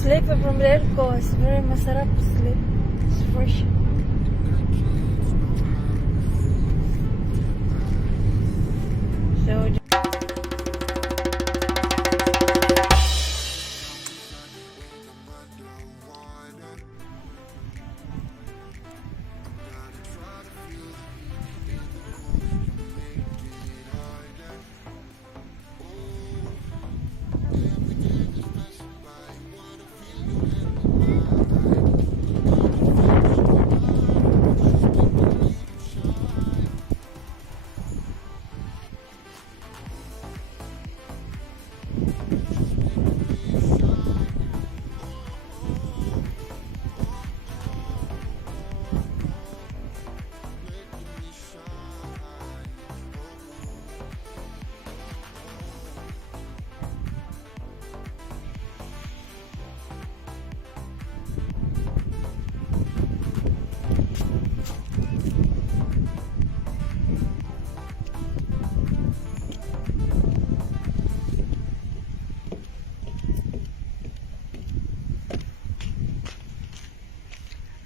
sleep from there ko. It's very masarap sleep. It's fresh. So,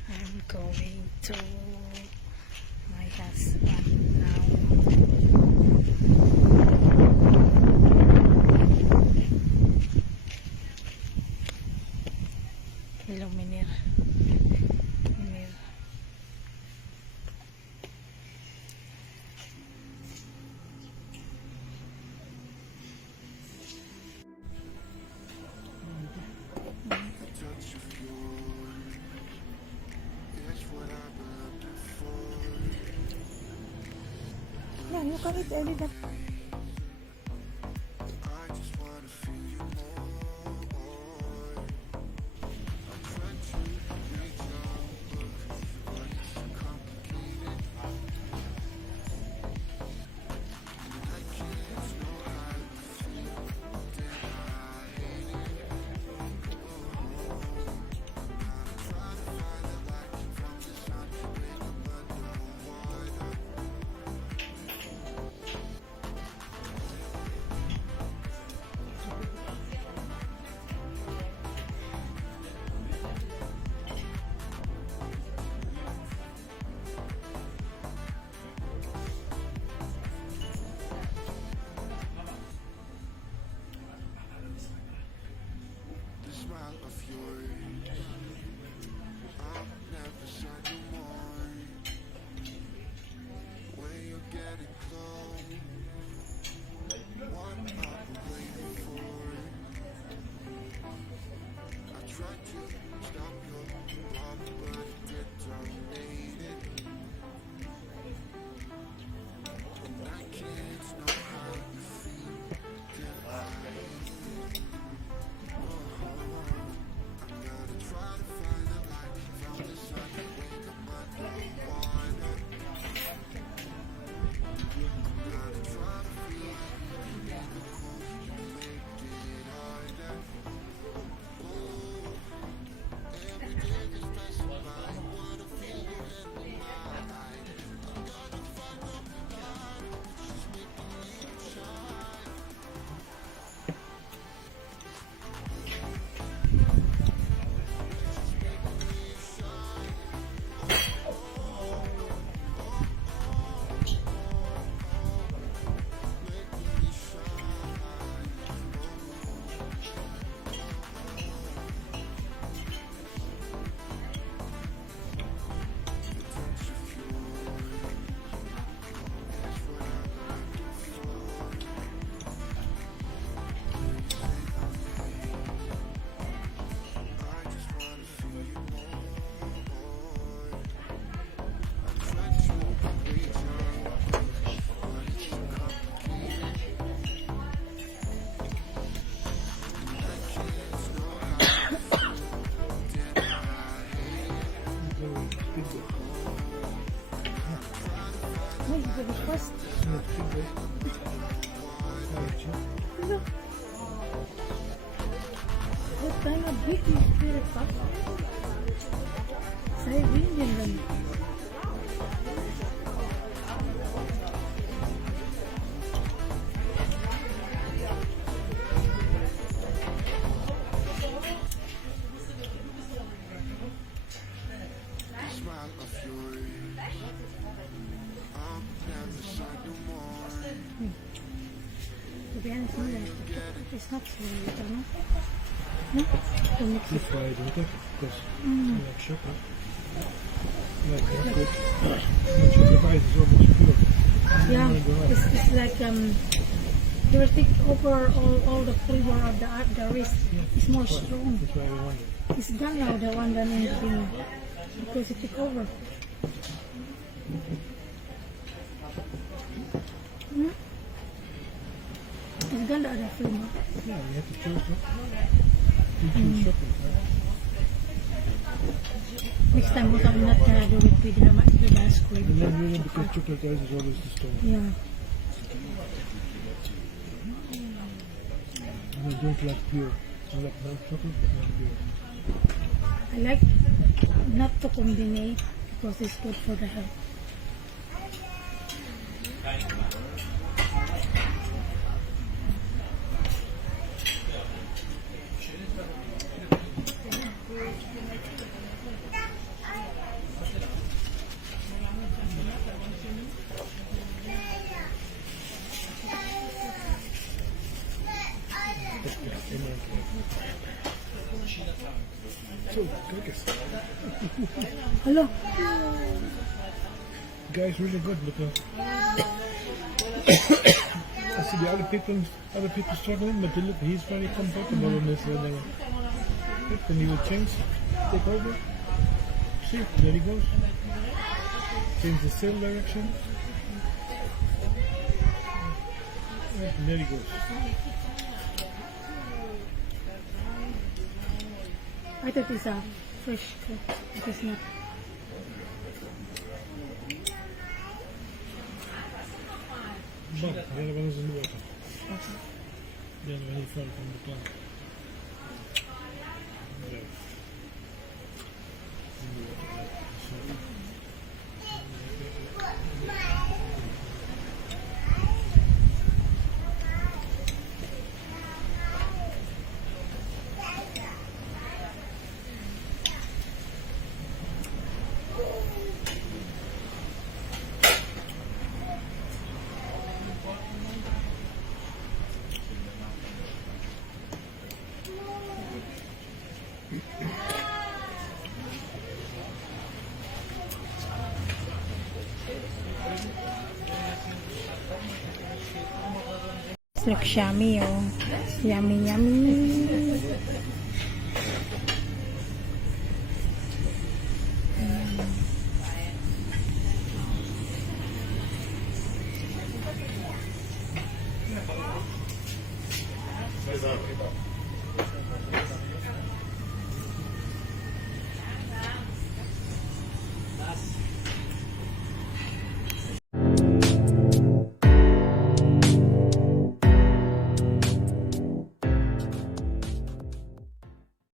I'm going to my husband now. Hello, Minir. Minir. Yeah, you can eat any that. What kind of big is this? Say, Indian. To be honest, no, it's not sweet, no? No? To mix This it. why I do it, because like chocolate. Like chocolate. The chocolate ice is almost pure. Yeah, it's like you will take over all the flavor of the wrist. It's more strong. That's why I want it. It's gone now, the one done in the thing. Because it took over. Hmm? It's gone the other flavor. Yeah, we have to choose it. You choose chocolate, right? Next time we can not do it with the ice cream. And then really because chocolate ice is always the strong. Yeah. And I don't like pure. I like milk chocolate, but not pure. I like not to combine because it's good for the health. So, cookies. Hello. Guy's really good, but I see the other people struggling, but look, he's very comfortable in this. And he will change, take over. See, there he goes. Change the sail direction. And there he goes. I thought it's a fresh cook. It is not. But the other one is in the water. The other one he fell from the plant. There. In the water. Looks yummy, oh. Yummy, yummy. So,